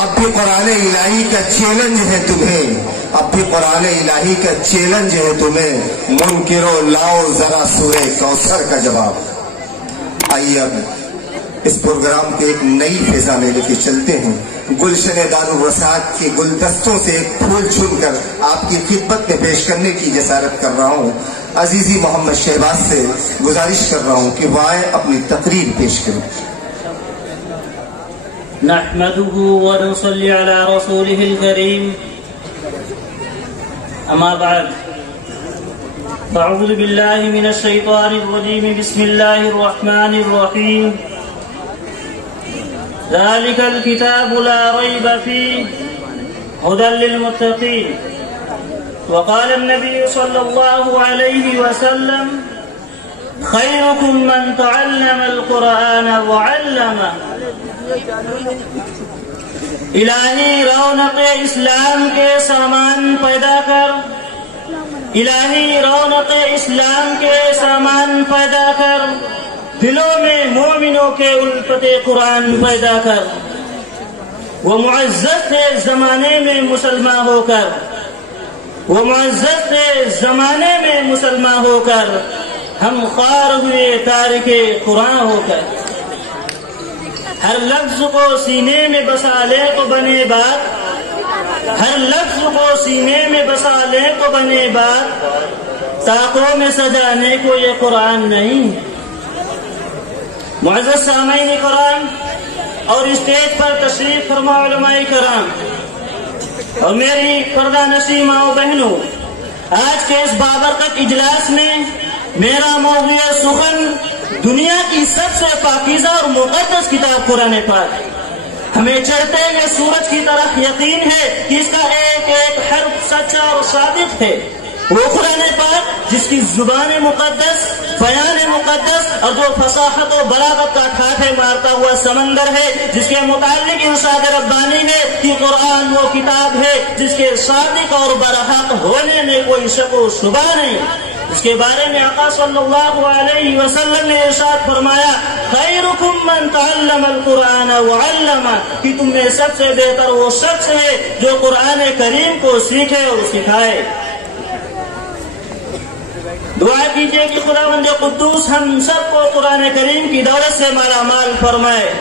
اب بھی قرآن الہی کا چیلنج ہے تمہیں، اب بھی قرآن الہی کا چیلنج ہے تمہیں، منکرو لاؤ ذرا سورہ کوثر کا جواب۔ آئیے اب اس پروگرام کے ایک نئی فضا میں لے کے چلتے ہیں۔ گلشن دارالرساد کے گلدستوں سے ایک پھول چن کر آپ کی خدمت میں پیش کرنے کی جسارت کر رہا ہوں۔ عزیزی محمد شہباز سے گزارش کر رہا ہوں کہ وہ آئے اپنی تقریر پیش کریں۔ نحمده ونصلي على رسوله الكريم، أما بعد، أعوذ بالله من الشيطان الرجيم، بسم الله الرحمن الرحيم، ذلك الكتاب لا ريب فيه هدى للمتقين، وقال النبي صلى الله عليه وسلم خيركم من تعلم القرآن وعلمه۔ الہی رونق اسلام کے سامان پیدا کر، الہی رونق اسلام کے سامان پیدا کر، دلوں میں مومنوں کے الفت قرآن پیدا کر۔ وہ معزز تھے زمانے میں مسلمان ہو کر، وہ معزز تھے زمانے میں مسلمان ہو کر، ہم خوار ہوئے تارک قرآن ہو کر۔ ہر لفظ کو سینے میں بسا لے تو بنے بات، ہر لفظ کو سینے میں بسا لے تو بنے بات، طاقوں میں سجانے کو یہ قرآن نہیں۔ معزز سامعین کرام اور اسٹیج پر تشریف فرما علماء کرام اور میری پردہ نشین ماؤں بہنوں، آج کے اس بابرکت اجلاس میں میرا موضوع سخن دنیا کی سب سے پاکیزہ اور مقدس کتاب قرآن پاک۔ ہمیں چڑھتے یہ سورج کی طرح یقین ہے کہ اس کا ایک ایک حرف سچا اور صادق ہے۔ وہ قرآن پاک جس کی زبان مقدس، بیان مقدس اور جو فصاحت و بلاغت کا ٹھاٹھے مارتا ہوا سمندر ہے، جس کے متعلق ارشاد ربانی ہے کہ قرآن وہ کتاب ہے جس کے صادق اور برحق ہونے میں کوئی شک و شبہ نہیں۔ اس کے بارے میں آقا صلی اللہ علیہ وسلم نے ارشاد فرمایا خیرکم من تعلم القرآن وعلمہ، کہ تم میں سب سے بہتر وہ شخص ہے جو قرآن کریم کو سیکھے اور سکھائے۔ دعا کیجئے کہ خداوند قدوس ہم سب کو قرآن کریم کی دولت سے مالا مال فرمائے۔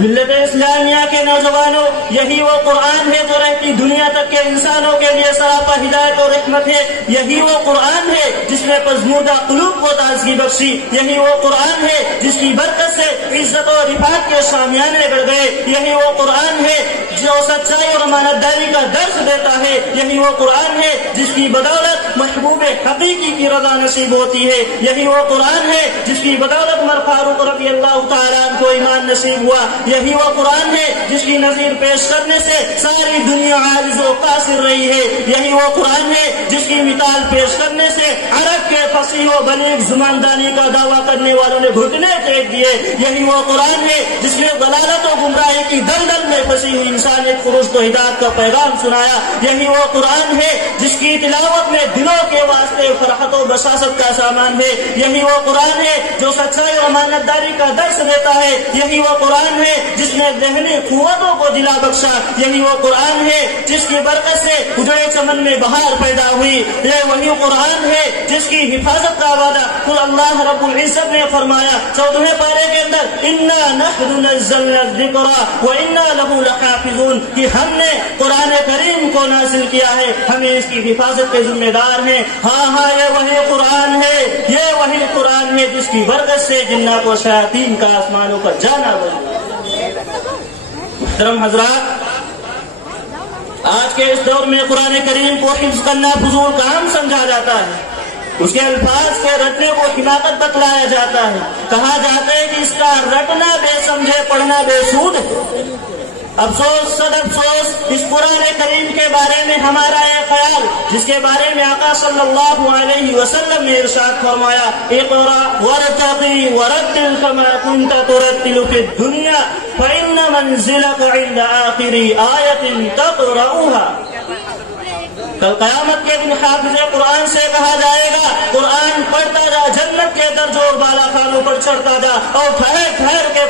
ملت اسلامیہ کے نوجوانوں، یہی وہ قرآن ہے جو رہتی دنیا تک کے انسانوں کے لیے سراپا ہدایت اور رحمت ہے۔ یہی وہ قرآن ہے جس نے پژمردہ قلوب کو تازگی بخشی۔ یہی وہ قرآن ہے جس کی برکت سے عزت و رفعت کے شامیانے بڑھ گئے۔ یہی وہ قرآن ہے جو سچائی اور امانت داری کا درس دیتا ہے۔ یہی وہ قرآن ہے جس کی بدولت محبوب حقیقی کی رضا نصیب ہوتی ہے۔ یہی وہ قرآن ہے جس کی بدولت عمر فاروق رضی اللہ تعالیٰ عنہ کو ایمان نصیب ہوا۔ یہی وہ قرآن ہے جس کی نظیر پیش کرنے سے ساری دنیا عاجز و قاصر رہی ہے۔ یہی وہ قرآن ہے جس کی مثال پیش کرنے سے عرب کے فصیح و بلیغ زماندانی کا دعویٰ کرنے والوں نے گھٹنے ٹیک دیے۔ یہی وہ قرآن ہے جس نے ضلالت و گمراہی کی دلدل میں پھنسی ہوئی انسانیت کو رشد و ہدایت کا پیغام سنایا۔ یہی وہ قرآن ہے جس کی تلاوت میں دلوں کے واسطے فرحت و بشاشت کا سامان ہے۔ یہی وہ قرآن ہے جو سچائی اور امانت داری کا درس دیتا ہے۔ یہی وہ قرآن ہے جس نے ذہنی قوتوں کو دلا بخشا۔ یہی وہ قرآن ہے جس کی برکت سے اجڑے چمن میں بہار پیدا ہوئی۔ یہ وہی قرآن ہے جس کی حفاظت کا وعدہ خود اللہ رب العزت نے فرمایا 14ویں پارے کے اندر انا نحن نزلنا الذکر وانا له لحافظون، کہ ہم نے قرآن کریم کو نازل کیا ہے، ہمیں اس کی حفاظت کے ذمہ دار ہیں۔ ہاں یہ وہی قرآن ہے، یہ وہی قرآن ہے جس کی برکت سے جنات و شیاطین کا آسمانوں پر جانا بنا۔ محترم حضرات، آج کے اس دور میں قرآن کریم کو حفظ کرنا فضول کام سمجھا جاتا ہے۔ اس کے الفاظ کے رٹنے کو حماقت بتلایا جاتا ہے۔ کہا جاتا ہے کہ اس کا رٹنا بے سمجھے پڑھنا بے سود ہے۔ افسوس صد افسوس اس قرآن کریم کے بارے میں ہمارا ایک خیال جس کے بارے میں آقا صلی اللہ علیہ وسلم نے ارشاد فرمایا اقرا ورتقی ورتل کما كنت ترتل فی الدنیا فإن منزلك عند آخر آیة تقرأها۔ کل قیامت کے دن حافظ قرآن سے کہا جائے گا قرآن پڑھتا جا، جنت کے درجوں اور بالا خانوں پر چڑھتا جا اور ٹھہر ٹھہر کے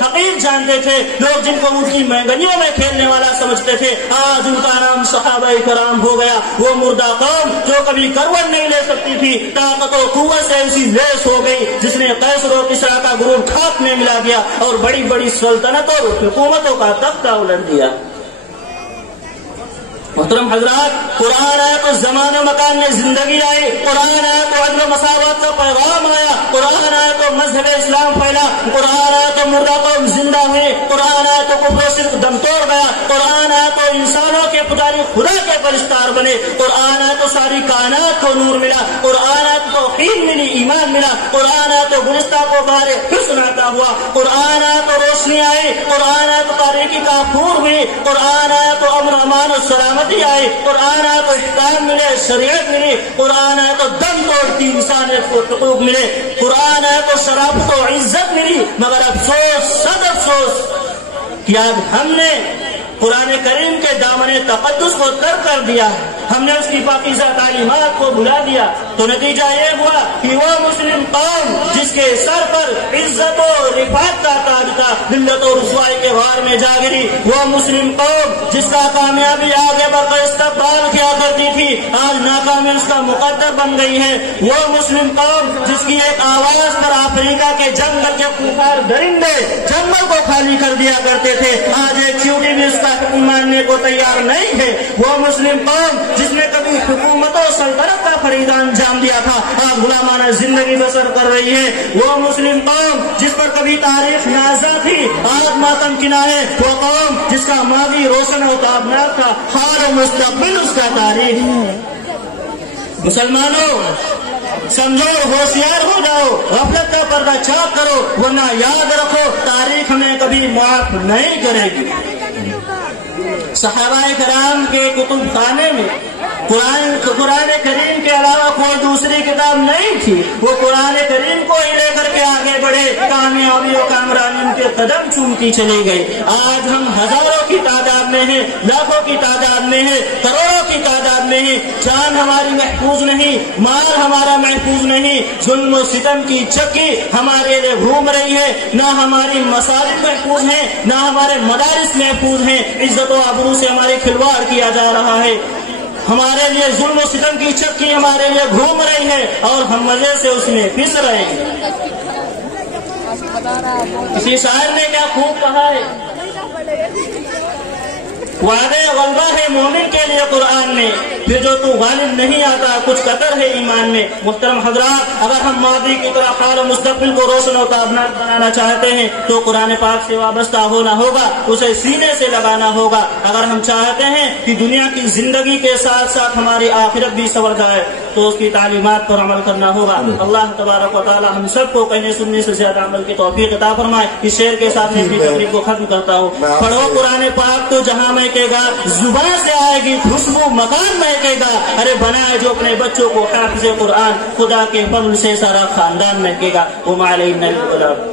حقیر جانتے تھے, لوگ جن کو ان کی مہنگنیوں میں کھیلنے والا سمجھتے تھے, آج ان کا نام صحابہ کرام ہو گیا. وہ مردہ قوم جو کبھی کروٹ نہیں لے سکتی تھی, طاقت و قوت سے اسی لیس ہو گئی جس نے قیصر و کسریٰ کا غرور خاک میں ملا دیا اور بڑی بڑی سلطنتوں اور حکومتوں کا تختہ الٹ دیا. محترم حضرات, قرآن آیا تو زمان و مکان میں زندگی آئی, قرآن آیا تو عدل و مساوات کا پیغام آیا, قرآن آیا تو مذہب اسلام پھیلا, قرآن آیا تو مردہ قوم زندہ ہوئے, قرآن آیا تو کفر و شرک دم توڑ گیا, قرآن آیا تو انسانوں کے پجاری خدا کے پرستار بنے, قرآن آیا تو ساری کائنات کو نور ملا, قرآن آیا تو توحید ملی, ایمان ملا, قرآن آیا تو گلستہ کو بہار حسن عطا ہوا, قرآن آیا تو روشنی آئی, قرآن آیا تو تاریکی کا پھور ہوئی, قرآن آیا تو امن امان و سلامت آئی, قرآن آیا تو احکام ملے, شریعت ملی, قرآن آیا تو دم توڑتی انسانیت کو حقوق ملے, قرآن آیا تو شرافت و عزت ملی. مگر افسوس, صد افسوس کہ آج ہم نے قرآن کریم کے دامن تقدس کو ترک کر دیا, ہم نے اس کی پاکیزہ تعلیمات کو بھلا دیا. تو نتیجہ یہ ہوا کہ وہ مسلم قوم جس کے سر پر عزت و رفعت کا تاج تھا, ذلت و رسوائی کے غار میں جا گری. وہ مسلم قوم جس کا کامیابی آگے بڑھ کر استقبال کیا کرتی تھی, آج ناکامی اس کا مقدر بن گئی ہے. وہ مسلم قوم جس کی ایک آواز پر افریقہ کے جنگل کے خوفار درندے جنگل کو خالی کر دیا کرتے تھے, آج ایک چیونٹی بھی اس کا حکم ماننے کو تیار نہیں ہے. وہ مسلم قوم جس نے کبھی حکومت و سلطنت کا فریضہ انجام دیا تھا, آج غلامانہ زندگی بسر کر رہی ہے. وہ مسلم قوم جس پر کبھی تاریخ نازا تھی, آج ماتم کنا ہے. وہ قوم جس کا ماضی روشن و تابناک تھا, حال و مستقبل اس کا تاریخ. مسلمانوں, سمجھو, ہوشیار ہو جاؤ, غفلت کا پردہ چاک کرو, ورنہ یاد رکھو تاریخ ہمیں کبھی معاف نہیں کرے گی. صحابہ کرام کے کتب خانے میں قرآن کریم کے علاوہ کوئی دوسری کتاب نہیں تھی. وہ قرآن کریم کو ہی لے کر کے آگے بڑھے, کامیابی و کامرانی ان کے قدم چومتی چلی گئی. آج ہم ہزاروں کی تعداد میں ہیں, لاکھوں کی تعداد میں ہیں, کروڑوں کی تعداد میں ہیں. جان ہماری محفوظ نہیں, مال ہمارا محفوظ نہیں, ظلم و ستم کی چکی ہمارے لیے گھوم رہی ہے. نہ ہماری مساجد محفوظ ہیں, نہ ہمارے مدارس محفوظ ہیں. عزت و آبرو سے ہماری کھلواڑ کیا جا رہا ہے. ہمارے لیے ظلم و ستم کی چکی ہمارے لیے گھوم رہی ہے اور ہم مزے سے اس میں پھنس رہے ہیں. کسی شاعر نے کیا خوب کہا ہے, وعدے غلبہ ہے مومن کے لیے قرآن میں, پھر جو تو غالب نہیں آتا کچھ قطر ہے ایمان میں. محترم حضرات, اگر ہم ماضی کی طرح حال و مستقبل کو روشن و تابناک بنانا چاہتے ہیں تو قرآن پاک سے وابستہ ہونا ہوگا, اسے سینے سے لگانا ہوگا. اگر ہم چاہتے ہیں کہ دنیا کی زندگی کے ساتھ ساتھ ہماری آخرت بھی سنور جائے تو اس کی تعلیمات پر عمل کرنا ہوگا. اللہ تبارک و تعالی ہم سب کو کہنے سننے سے زیادہ عمل کی توفیق عطا فرمائے. اس شعر کے ساتھ میں اپنی تقریر کو ختم کرتا ہوں. پڑھو قرآن پاک تو جہاں مہکے گا, زبان سے آئے گی خوشبو مکان مہکے گا. ارے بنائے جو اپنے بچوں کو حافظ قرآن, خدا کے فضل سے سارا خاندان مہکے گا. وما علینا البلاغ.